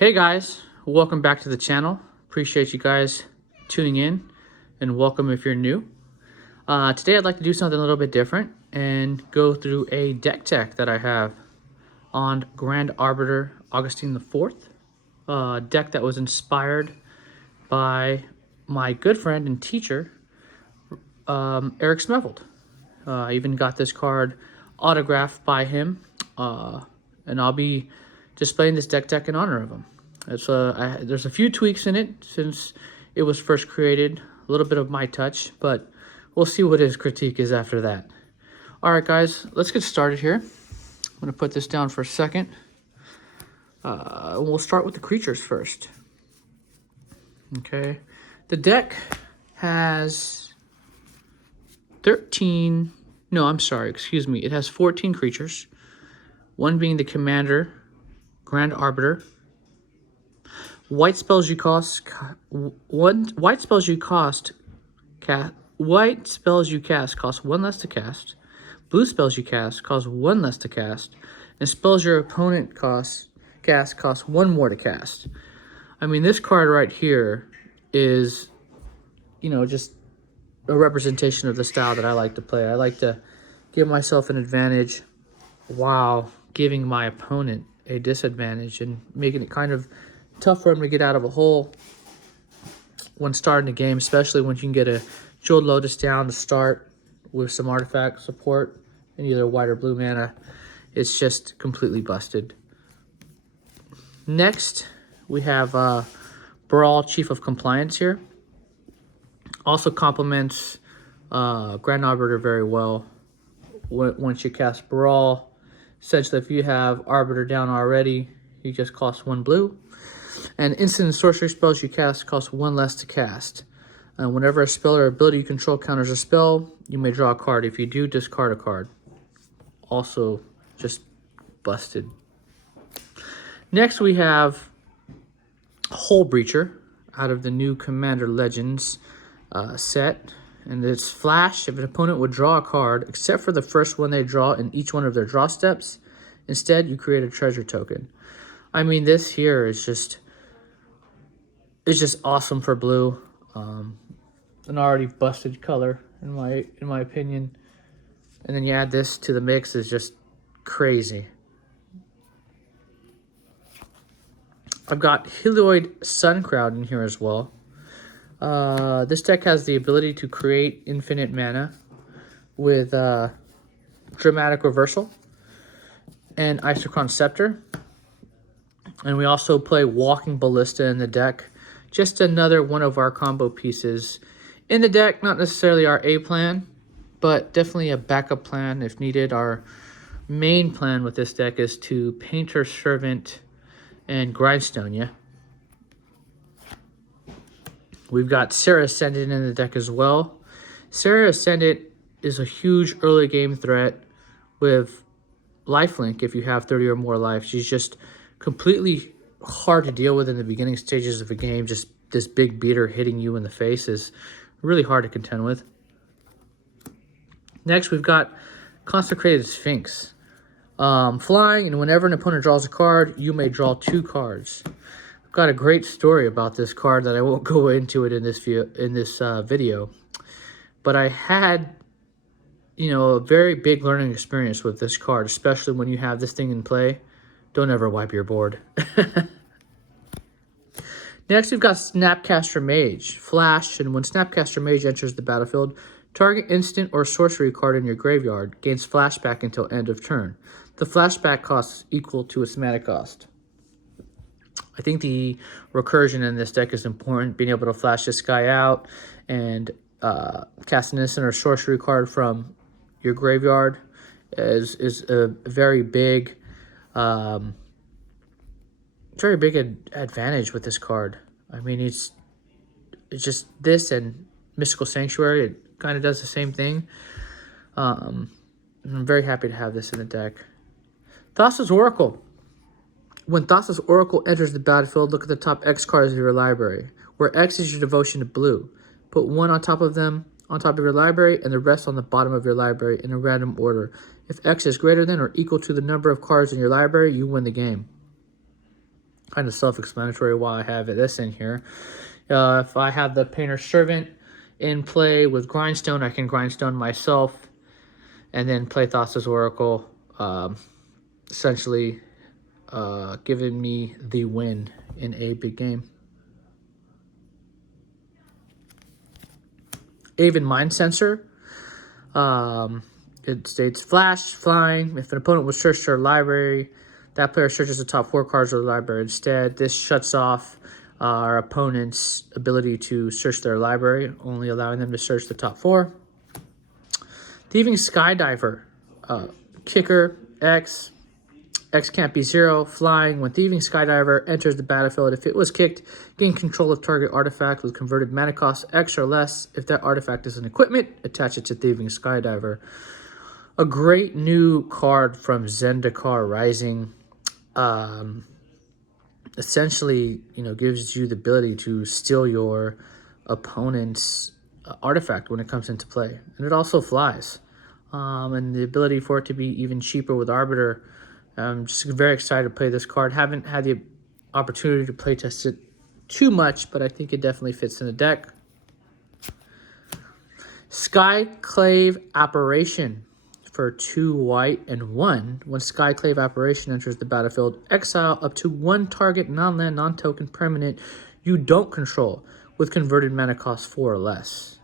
Hey guys, welcome back to the channel. Appreciate you guys tuning in and welcome if you're new. Today I'd like to do something a little bit different and go through a deck tech that I have on Grand Arbiter Augustin the 4th. Deck that was inspired by my good friend and teacher, Eric SMEVOLD. I even got this card autographed by him, and I'll be displaying this deck tech in honor of him. There's a few tweaks in it since it was first created, a little bit of my touch, but we'll see what his critique is after that. All right, guys, let's get started here. I'm going to put this down for a second. We'll start with the creatures first. Okay, the deck has 13, no, I'm sorry, excuse me. It has 14 creatures, one being the Commander, Grand Arbiter. White spells you cast cost one less to cast. Blue spells you cast cost one less to cast, and spells your opponent cast cost one more to cast. I mean, this card right here is, just a representation of the style that I like to play. I like to give myself an advantage while giving my opponent a disadvantage and making it kind of tough for him to get out of a hole when starting a game, especially when you can get a Jeweled Lotus down to start with some artifact support and either white or blue mana. It's just completely busted. Next, we have Brawl, Chief of Compliance here. Also complements Grand Arbiter very well. Once you cast Brawl, essentially if you have Arbiter down already, you just cost one blue. And instant and sorcery spells you cast cost one less to cast. Whenever a spell or ability you control counters a spell, you may draw a card. If you do, discard a card. Also, just busted. Next, we have Hole Breacher out of the new Commander Legends set. And it's Flash. If an opponent would draw a card, except for the first one they draw in each one of their draw steps, instead you create a treasure token. I mean, this here is just awesome for blue. An already busted color in my opinion, and then you add this to the mix is just crazy. I've got Helioid Suncrown in here as well. This deck has the ability to create infinite mana with Dramatic Reversal and Isochron Scepter. And we also play Walking Ballista in the deck. Just another one of our combo pieces in the deck. Not necessarily our A plan, but definitely a backup plan if needed. Our main plan with this deck is to Painter Servant and Grindstone ya. We've got Serra Ascendant in the deck as well. Serra Ascendant is a huge early game threat with lifelink if you have 30 or more life. She's just completely hard to deal with in the beginning stages of a game. Just this big beater hitting you in the face is really hard to contend with. Next, we've got Consecrated Sphinx. Flying, and whenever an opponent draws a card, you may draw 2 cards. I've got a great story about this card that I won't go into it in this video. But I had, a very big learning experience with this card, especially when you have this thing in play. Don't ever wipe your board. Next, we've got Snapcaster Mage. Flash, and when Snapcaster Mage enters the battlefield, target instant or sorcery card in your graveyard gains flashback until end of turn. The flashback cost is equal to its mana cost. I think the recursion in this deck is important. Being able to flash this guy out and cast an instant or sorcery card from your graveyard is a very big advantage with this card. I mean, it's just this and Mystical Sanctuary. It kind of does the same thing. I'm very happy to have this in the deck. Thassa's Oracle. When Thassa's Oracle enters the battlefield, look at the top X cards of your library, where X is your devotion to blue. Put one on top of them, on top of your library, and the rest on the bottom of your library in a random order. If X is greater than or equal to the number of cards in your library, you win the game. kind of self-explanatory why I have this in here. If I have the Painter's Servant in play with Grindstone, I can Grindstone myself and then play Thassa's Oracle, essentially giving me the win in a big game. Aven Mind Sensor. It states flash, flying. If an opponent would search their library, that player searches the top 4 cards of the library instead. This shuts off our opponent's ability to search their library, only allowing them to search the top 4. Thieving Skydiver. Kicker, X. X can't be 0. Flying. When Thieving Skydiver enters the battlefield, if it was kicked, gain control of target artifact with converted mana cost X or less. If that artifact is an equipment, attach it to Thieving Skydiver. A great new card from Zendikar Rising. Essentially, gives you the ability to steal your opponent's artifact when it comes into play. And it also flies. And the ability for it to be even cheaper with Arbiter. I'm just very excited to play this card. Haven't had the opportunity to play test it too much, but I think it definitely fits in the deck. Skyclave Apparition for 2 white and 1. When Skyclave Apparition enters the battlefield, exile up to 1 target non-land, non-token permanent you don't control with converted mana cost 4 or less.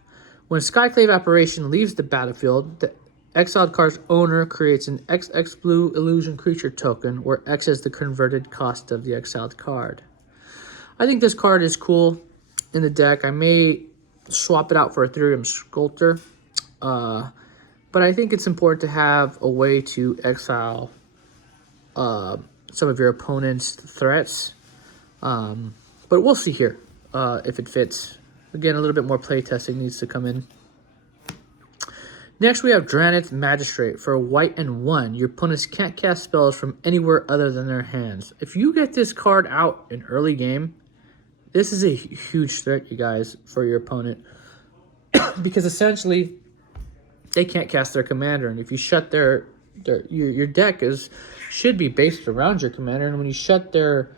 When Skyclave Apparition leaves the battlefield, the exiled card's owner creates an XX blue illusion creature token where X is the converted cost of the exiled card. I think this card is cool in the deck. I may swap it out for Ethereum Sculptor. But I think it's important to have a way to exile some of your opponent's threats. But we'll see here if it fits. Again, a little bit more play testing needs to come in. Next, we have Dranith Magistrate. For white and 1, your opponents can't cast spells from anywhere other than their hands. If you get this card out in early game, this is a huge threat, you guys, for your opponent. Because essentially, they can't cast their commander. And if you shut your deck should be based around your commander. And when you shut their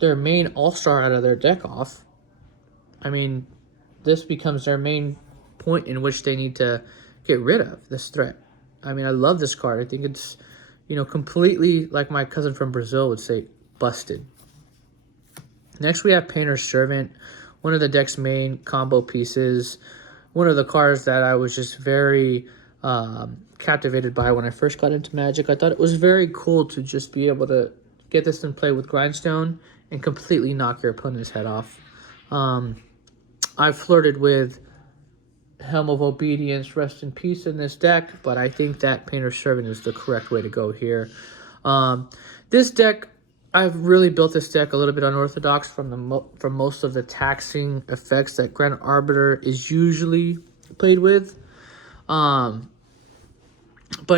main all-star out of their deck off, I mean, this becomes their main point in which they need to get rid of this threat. I mean, I love this card. I think it's, completely, like my cousin from Brazil would say, busted. Next, we have Painter's Servant, one of the deck's main combo pieces. One of the cards that I was just very captivated by when I first got into Magic. I thought it was very cool to just be able to get this in play with Grindstone and completely knock your opponent's head off. I've flirted with Helm of Obedience, Rest in Peace in this deck, but I think that Painter's Servant is the correct way to go here. This deck, I've really built this deck a little bit unorthodox from most of the taxing effects that Grand Arbiter is usually played with. But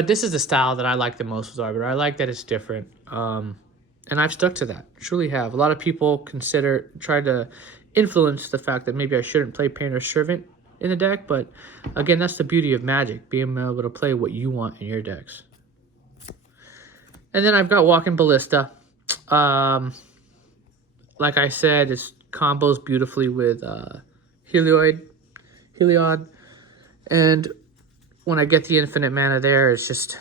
this is the style that I like the most with Arbiter. I like that it's different. And I've stuck to that. Truly have. A lot of people try to influence the fact that maybe I shouldn't play Painter's Servant in the deck, but again, that's the beauty of Magic, being able to play what you want in your decks. And then I've got Walking Ballista. Like I said, it combos beautifully with Heliod. And when I get the infinite mana there, it's just,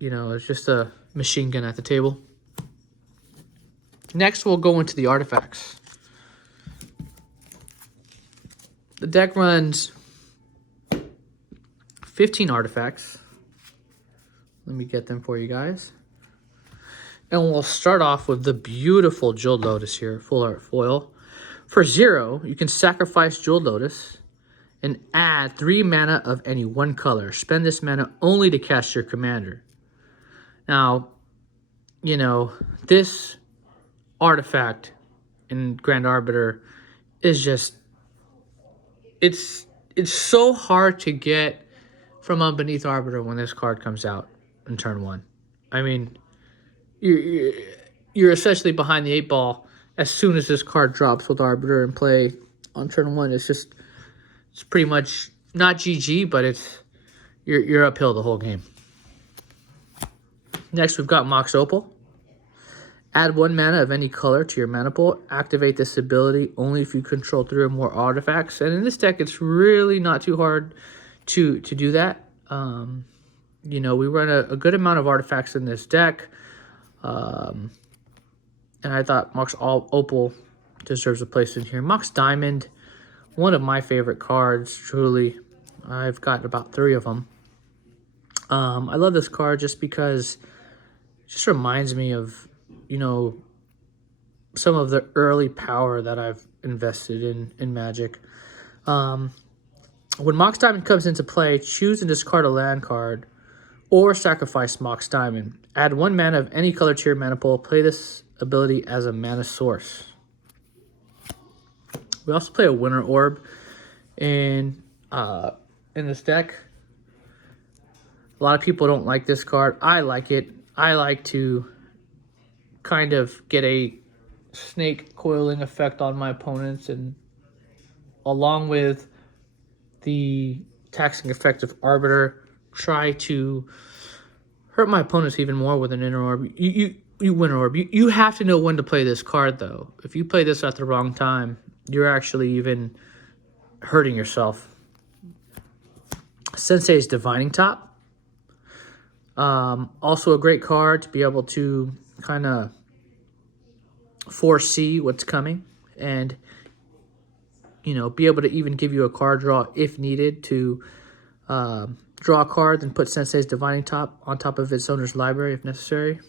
it's just a machine gun at the table. Next, we'll go into the artifacts. The deck runs 15 artifacts. Let me get them for you guys. And we'll start off with the beautiful Jeweled Lotus here, full art foil. For 0, you can sacrifice Jeweled Lotus and add 3 mana of any one color. Spend this mana only to cast your commander. Now, this artifact in Grand Arbiter is just, it's so hard to get from underneath Arbiter when this card comes out in turn 1. I mean, you're essentially behind the 8 ball as soon as this card drops with Arbiter in play on turn 1. It's pretty much not GG, but you're uphill the whole game. Next, we've got Mox Opal. Add 1 mana of any color to your mana pool. Activate this ability only if you control 3 or more artifacts. And in this deck, it's really not too hard to do that. You know, we run a good amount of artifacts in this deck. And I thought Mox Opal deserves a place in here. Mox Diamond, one of my favorite cards, truly. I've got about 3 of them. I love this card just because it just reminds me of, you know, some of the early power that I've invested in Magic. When Mox Diamond comes into play, choose and discard a land card or sacrifice Mox Diamond. Add 1 mana of any color to your mana pool. Play this ability as a mana source. We also play a Winter Orb in this deck. A lot of people don't like this card. I like it. I like to kind of get a snake coiling effect on my opponents, and along with the taxing effect of Arbiter, try to hurt my opponents even more with an Inner Orb. You Winter Orb. You have to know when to play this card, though. If you play this at the wrong time, you're actually even hurting yourself. Sensei's Divining Top. Also a great card to be able to kind of foresee what's coming and, you know, be able to even give you a card draw if needed to draw a card and put Sensei's Divining Top on top of its owner's library if necessary.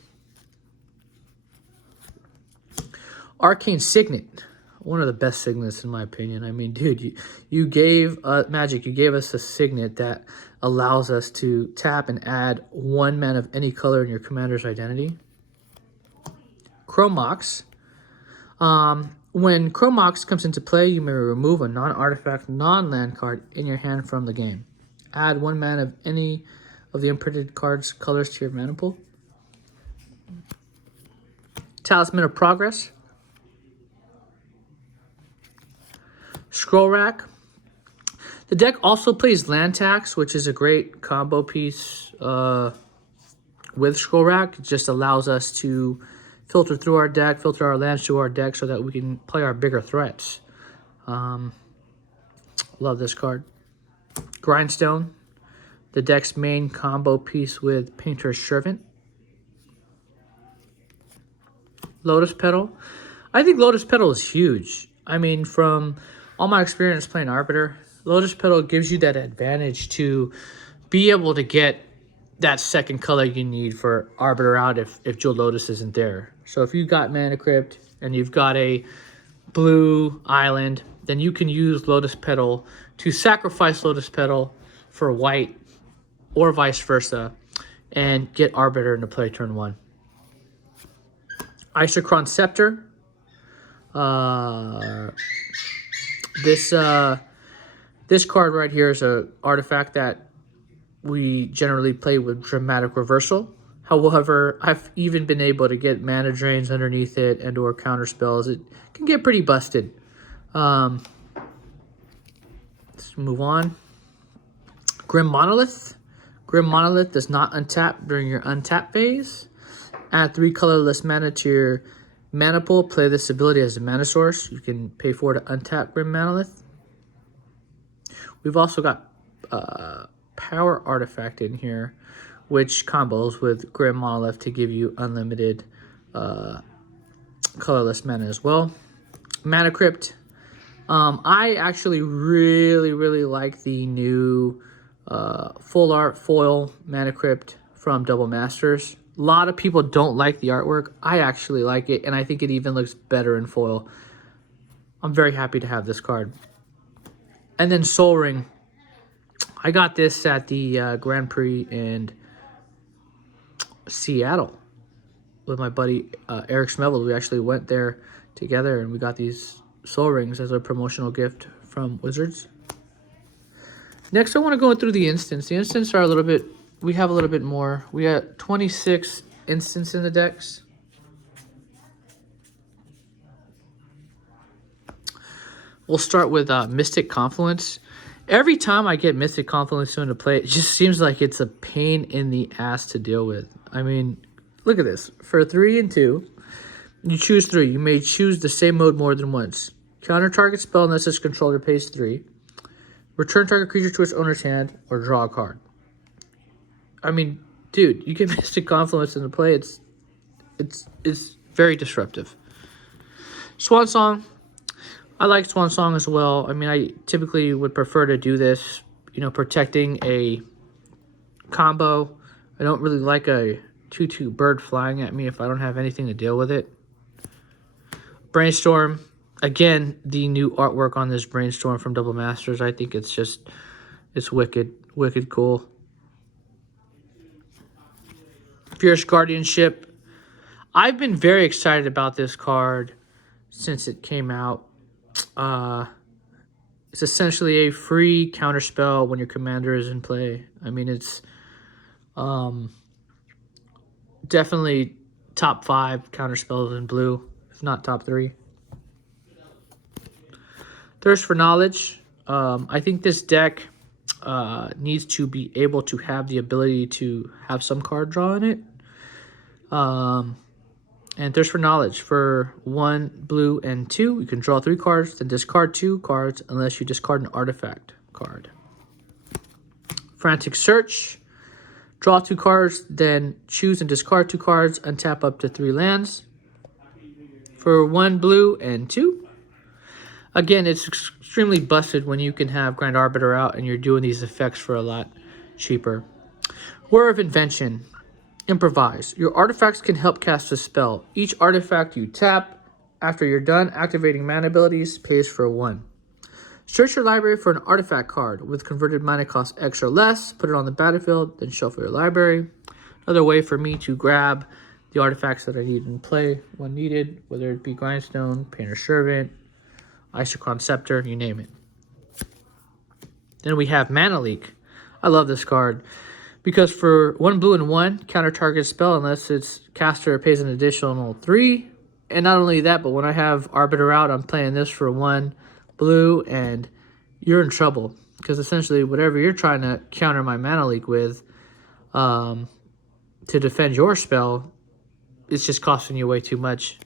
Arcane Signet, one of the best signets in my opinion. I mean, dude, you gave Magic, you gave us a signet that allows us to tap and add 1 mana of any color in your commander's identity. Chrome Mox. When Chrome Mox comes into play, you may remove a non-artifact, non-land card in your hand from the game. Add 1 mana of any of the imprinted cards' colors to your mana pool. Talisman of Progress. Scroll Rack. The deck also plays Land Tax, which is a great combo piece with Scroll Rack. It just allows us to filter through our deck, filter our lands through our deck so that we can play our bigger threats. Love this card. Grindstone, the deck's main combo piece with Painter's Servant. Lotus Petal. I think Lotus Petal is huge. I mean, from all my experience playing Arbiter, Lotus Petal gives you that advantage to be able to get that second color you need for Arbiter out if Jewel Lotus isn't there. So if you've got Mana Crypt and you've got a blue island, then you can use Lotus Petal to sacrifice Lotus Petal for white or vice versa and get Arbiter into play turn 1. Isochron Scepter. This card right here is an artifact that we generally play with Dramatic Reversal. However, I've even been able to get mana drains underneath it and or counter spells. It can get pretty busted. Let's move on. Grim Monolith. Grim Monolith does not untap during your untap phase. Add 3 colorless mana to your mana pool. Play this ability as a mana source. You can pay 4 to untap Grim Monolith. We've also got Power Artifact in here, which combos with Grim Monolith to give you unlimited colorless mana as well. Mana Crypt. I actually really like the new full art foil Mana Crypt from Double Masters. A lot of people don't like the artwork. I actually like it, and I think it even looks better in foil. I'm very happy to have this card. And then Soul Ring. I got this at the Grand Prix in Seattle with my buddy Eric SMEVOLD. We actually went there together, and we got these Soul Rings as a promotional gift from Wizards. Next, I want to go through the instants. The instants are a little bit... We have a little bit more. We got 26 instants in the decks. We'll start with Mystic Confluence. Every time I get Mystic Confluence into play, it just seems like it's a pain in the ass to deal with. I mean, look at this. For 3 and 2, You choose 3. You may choose the same mode more than once. Counter target spell unless its controller pays 3. Return target creature to its owner's hand or draw a card. I mean, dude, you get Mystic Confluence into play. It's very disruptive. Swan Song. I like Swan Song as well. I mean, I typically would prefer to do this, you know, protecting a combo. I don't really like a 2/2 bird flying at me if I don't have anything to deal with it. Brainstorm. Again, the new artwork on this Brainstorm from Double Masters, I think it's wicked, wicked cool. Fierce Guardianship. I've been very excited about this card since it came out. It's essentially a free counterspell when your commander is in play. I mean, it's definitely top 5 counterspells in blue, if not top 3. Thirst for Knowledge. I think this deck needs to be able to have the ability to have some card draw in it. And Thirst for Knowledge. For 1 blue and 2, you can draw 3 cards, then discard 2 cards unless you discard an artifact card. Frantic Search. Draw 2 cards, then choose and discard 2 cards, untap up to 3 lands. For 1 blue and 2. Again, it's extremely busted when you can have Grand Arbiter out and you're doing these effects for a lot cheaper. Whir of Invention. Improvise. Your artifacts can help cast a spell. Each artifact you tap after you're done activating mana abilities pays for 1. Search your library for an artifact card with converted mana cost X or less. Put it on the battlefield, then shuffle your library. Another way for me to grab the artifacts that I need in play when needed, whether it be Grindstone, Painter's Servant, Isochron Scepter, you name it. Then we have Mana Leak. I love this card because for 1 blue and 1, counter target spell unless its caster pays an additional 3. And not only that, but when I have Arbiter out, I'm playing this for 1 blue, and you're in trouble because essentially whatever you're trying to counter my Mana Leak with to defend your spell, it's just costing you way too much.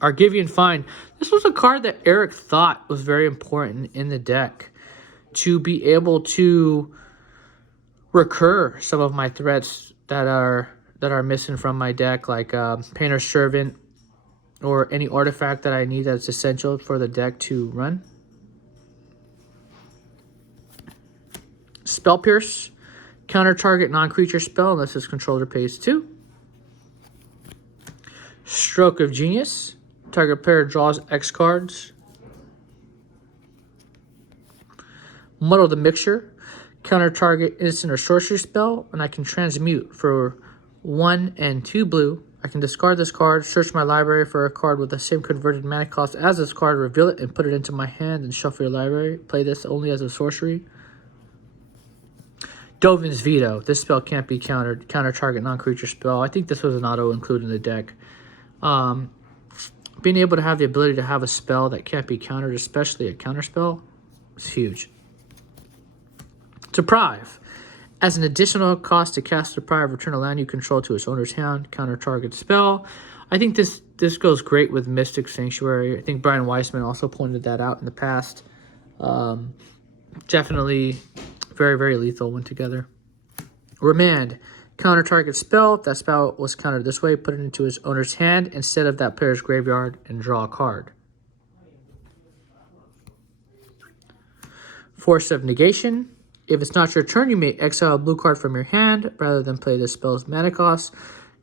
Argivian Find. This was a card that Eric thought was very important in the deck to be able to recur some of my threats that are missing from my deck, like Painter's Servant or any artifact that I need that's essential for the deck to run. Spell Pierce. Counter target non-creature spell unless its controller pays 2. Stroke of Genius. Target player draws X cards. Muddle the Mixture. Counter target instant or sorcery spell, and I can transmute for 1 and 2 blue. I can discard this card, search my library for a card with the same converted mana cost as this card, reveal it, and put it into my hand and shuffle your library. Play this only as a sorcery. Dovin's Veto. This spell can't be countered. Counter target non-creature spell. I think this was an auto include in the deck. Being able to have the ability to have a spell that can't be countered, especially a counter spell, is huge. Deprive. As an additional cost to cast Deprive, return a land you control to its owner's hand. Counter target spell. I think this goes great with Mystic Sanctuary. I think Brian Weissman also pointed that out in the past. Definitely very, very lethal when together. Remand. Counter target spell. If that spell was countered this way, put it into his owner's hand instead of that player's graveyard and draw a card. Force of Negation. If it's not your turn, you may exile a blue card from your hand rather than play this spell's mana cost.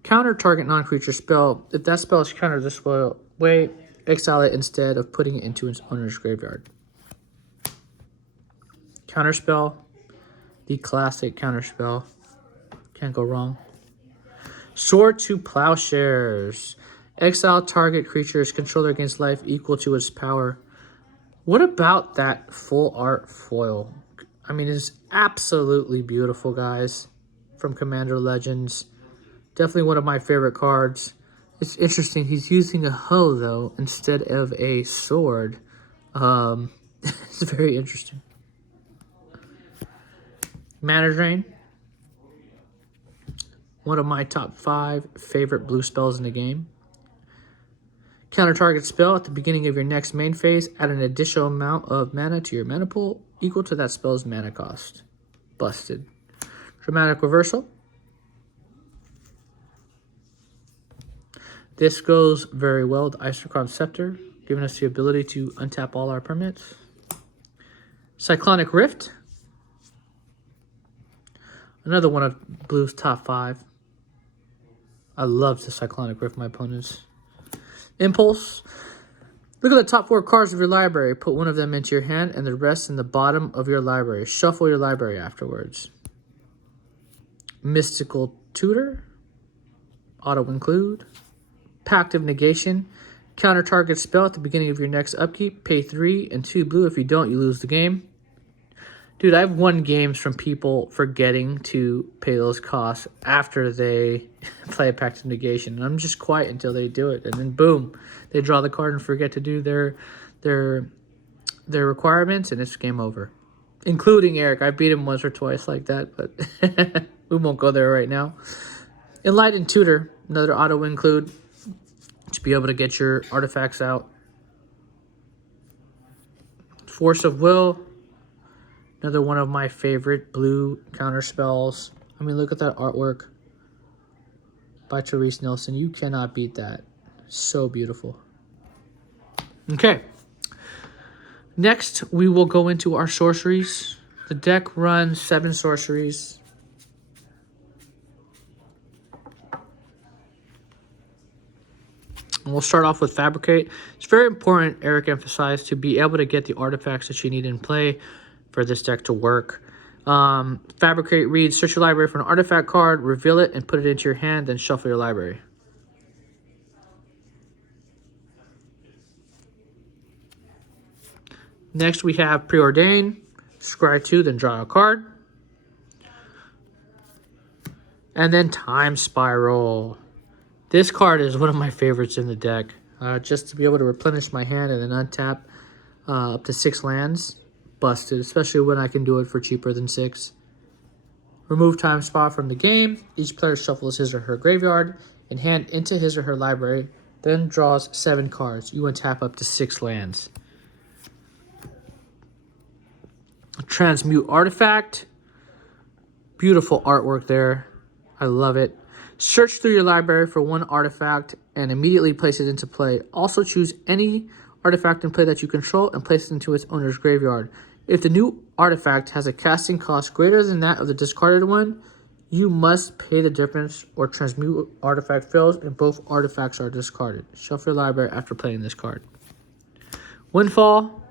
Counter target non-creature spell. If that spell is countered this way, exile it instead of putting it into its owner's graveyard. Counterspell. The classic counterspell. Can't go wrong. Sword to Plowshares. Exile target creature's controller against life equal to its power. What about that full art foil? I mean, it's absolutely beautiful, guys, from Commander Legends. Definitely one of my favorite cards. It's interesting. He's using a hoe, though, instead of a sword. It's very interesting. Mana Drain. One of my top 5 favorite blue spells in the game. Counter target spell at the beginning of your next main phase. Add an additional amount of mana to your mana pool equal to that spell's mana cost. Busted. Dramatic reversal. This goes very well with Isochron Scepter, giving us the ability to untap all our permanents. Cyclonic Rift. Another one of Blue's top 5. I love the Cyclonic Rift, my opponents. Impulse. Look at the top 4 cards of your library. Put one of them into your hand and the rest in the bottom of your library. Shuffle your library afterwards. Mystical Tutor. Auto include. Pact of Negation. Counter target spell at the beginning of your next upkeep. Pay 3 and 2 blue. If you don't, you lose the game. Dude, I've won games from people forgetting to pay those costs after they play a Pact of Negation. And I'm just quiet until they do it. And then boom, they draw the card and forget to do their requirements, and it's game over. Including Eric. I beat him once or twice like that, but we won't go there right now. Enlightened Tutor, another auto include to be able to get your artifacts out. Force of Will. Another one of my favorite blue counter spells. I mean, look at that artwork by Therese Nelson. You cannot beat that. So beautiful. Okay. Next, we will go into our sorceries. The deck runs 7 sorceries. And we'll start off with Fabricate. It's very important, Eric emphasized, to be able to get the artifacts that you need in play for this deck to work. Fabricate reads, search your library for an artifact card, reveal it, and put it into your hand, then shuffle your library. Next, we have Preordain. Scry 2, then draw a card. And then Time Spiral. This card is one of my favorites in the deck. Just to be able to replenish my hand and then untap up to 6 lands. Busted, especially when I can do it for cheaper than 6. Remove Time Spiral from the game. Each player shuffles his or her graveyard and hand into his or her library, then draws 7 cards. You untap up to 6 lands. Transmute Artifact. Beautiful artwork there. I love it. Search through your library for one artifact and immediately place it into play. Also choose any artifact in play that you control and place it into its owner's graveyard. If the new artifact has a casting cost greater than that of the discarded one, you must pay the difference or transmute artifact fails and both artifacts are discarded. Shuffle your library after playing this card. Windfall.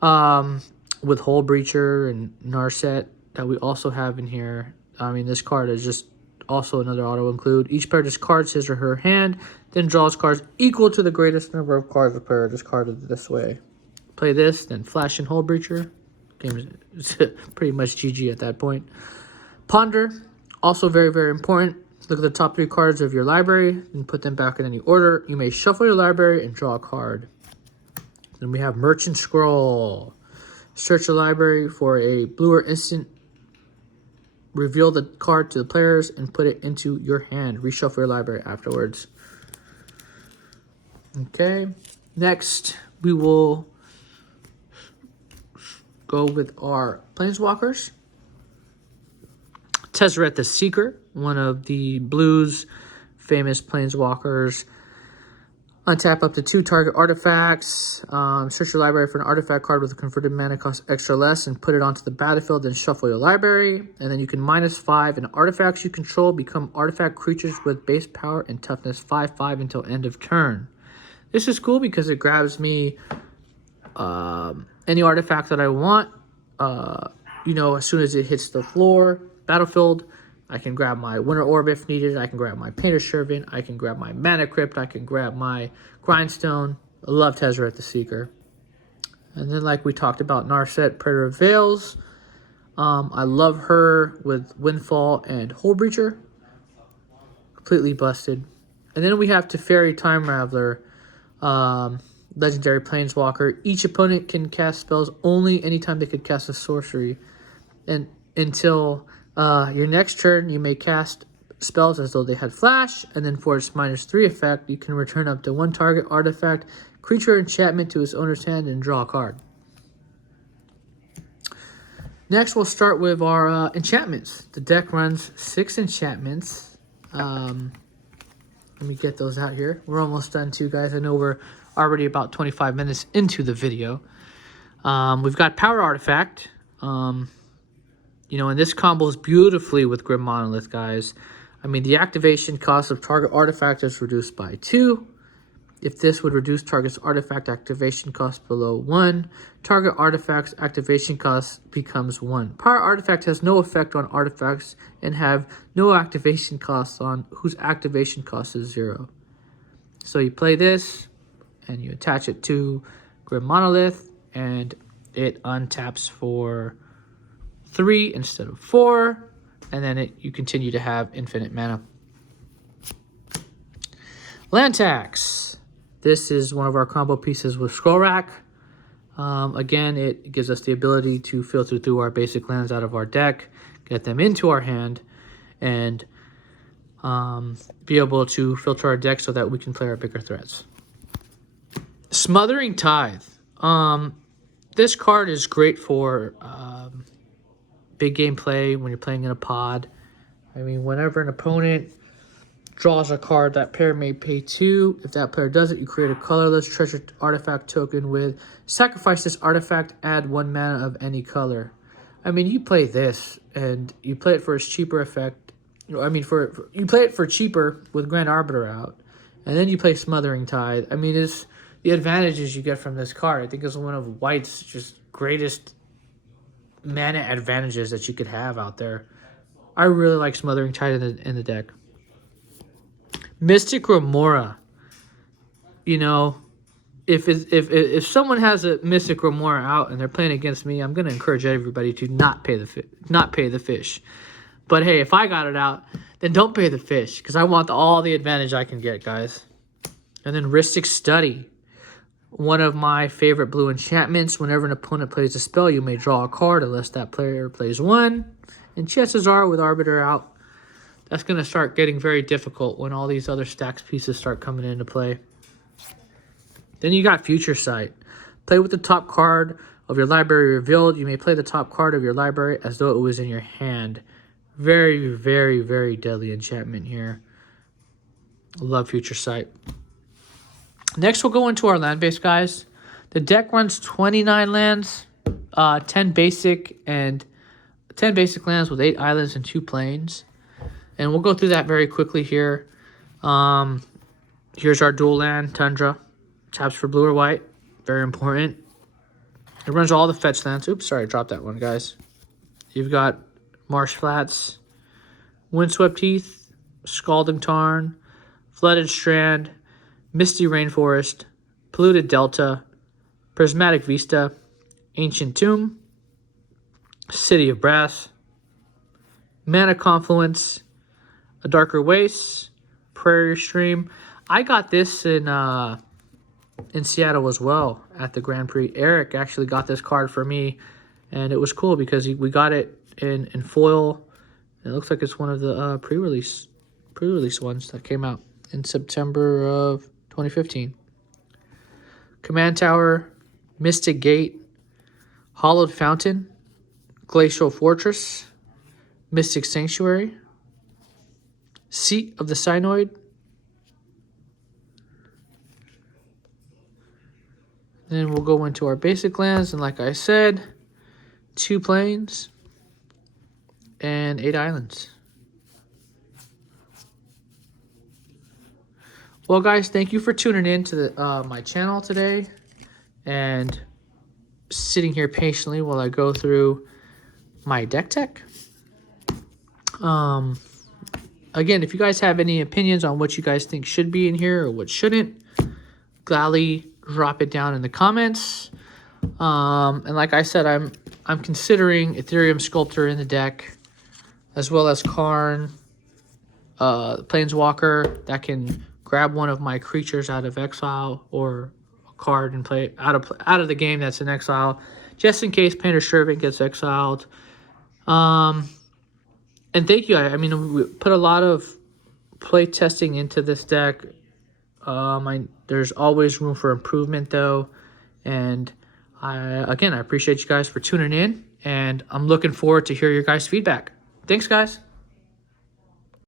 With Hole Breacher and Narset that we also have in here. I mean, this card is just also another auto include. Each player discards his or her hand, then draws cards equal to the greatest number of cards the player discarded this way. Play this, then Flash and Hole Breacher. Game is pretty much GG at that point. Ponder, also very, very important. Look at the top 3 cards of your library and put them back in any order. You may shuffle your library and draw a card. Then we have Merchant Scroll. Search your library for a blue or instant. Reveal the card to the players and put it into your hand. Reshuffle your library afterwards. Okay. Next, we will go with our Planeswalkers. Tezzeret the Seeker, one of the Blues' famous Planeswalkers. Untap up to 2 target artifacts. Search your library for an artifact card with a converted mana cost extra less and put it onto the battlefield, then shuffle your library. And then you can -5 and artifacts you control become artifact creatures with base power and toughness 5/5 until end of turn. This is cool because it grabs me any artifact that I want. As soon as it hits the floor, battlefield, I can grab my Winter Orb if needed. I can grab my Painter's Servant. I can grab my Mana Crypt. I can grab my Grindstone. I love Tezzeret the Seeker. And then like we talked about, Narset, Predator of Veils. I love her with Windfall and Hole Breacher. Completely busted. And then we have Teferi Time Raveler, Legendary Planeswalker. Each opponent can cast spells only anytime they could cast a sorcery and until Your next turn, you may cast spells as though they had flash, and then for its -3 effect, you can return up to one target artifact, creature, enchantment to its owner's hand and draw a card. Next, we'll start with our enchantments. The deck runs 6 enchantments. Let me get those out here. We're almost done too, guys. I know we're already about 25 minutes into the video. We've got Power Artifact. You know, and this combos beautifully with Grim Monolith, guys. I mean, the activation cost of target artifact is reduced by 2. If this would reduce target's artifact activation cost below 1, target artifact's activation cost becomes 1. Power Artifact has no effect on artifacts and have no activation costs on whose activation cost is 0. So you play this, and you attach it to Grim Monolith, and it untaps for 3 instead of 4, and then you continue to have infinite mana. Land tax. This is one of our combo pieces with Scroll Rack. Again, it gives us the ability to filter through our basic lands out of our deck, get them into our hand, and be able to filter our deck so that we can play our bigger threats. Smothering Tithe. This card is great for big game play when you're playing in a pod. I mean, whenever an opponent draws a card, that player may pay 2. If that player does it, you create a colorless treasure artifact token with sacrifice this artifact, add 1 mana of any color. I mean, you play this, and you play it for its cheaper effect. I mean, you play it for cheaper with Grand Arbiter out, and then you play Smothering Tithe. I mean, it's the advantages you get from this card. I think it's one of White's just greatest mana advantages that you could have out there. I really like Smothering Tithe in the deck. Mystic Remora. You know, if someone has a Mystic Remora out and they're playing against me, I'm going to encourage everybody to not pay the fish. But hey, if I got it out, then don't pay the fish, because I want all the advantage I can get, guys. And then Rhystic Study. One of my favorite blue enchantments. Whenever an opponent plays a spell, you may draw a card unless that player plays 1. And chances are, with Arbiter out, that's going to start getting very difficult when all these other stacks pieces start coming into play. Then you got Future Sight. Play with the top card of your library revealed. You may play the top card of your library as though it was in your hand. Very, very, very deadly enchantment here. Love Future Sight. Next, we'll go into our land base, guys. The deck runs 29 lands, 10 basic lands with 8 islands and 2 plains. And we'll go through that very quickly here. Here's our dual land, Tundra. Taps for blue or white. Very important. It runs all the fetch lands. Oops, sorry, I dropped that one, guys. You've got Marsh Flats, Windswept Heath, Scalding Tarn, Flooded Strand, Misty Rainforest, Polluted Delta, Prismatic Vista, Ancient Tomb, City of Brass, Mana Confluence, A Darker Waste, Prairie Stream. I got this in Seattle as well at the Grand Prix. Eric actually got this card for me, and it was cool because we got it in foil. It looks like it's one of the pre-release ones that came out in September of 2015. Command Tower, Mystic Gate, Hollowed Fountain, Glacial Fortress, Mystic Sanctuary, Seat of the Synoid, then we'll go into our basic lands, and like I said, 2 plains and 8 islands. Well, guys, thank you for tuning in to my channel today and sitting here patiently while I go through my deck tech. Again, if you guys have any opinions on what you guys think should be in here or what shouldn't, gladly drop it down in the comments. And like I said, I'm considering Ethereum Sculptor in the deck, as well as Karn, Planeswalker that can grab one of my creatures out of exile, or a card and play out of the game that's in exile, just in case Painter's Servant gets exiled. And thank you. I mean, we put a lot of play testing into this deck. There's always room for improvement, though. And again, I appreciate you guys for tuning in, and I'm looking forward to hear your guys' feedback. Thanks, guys.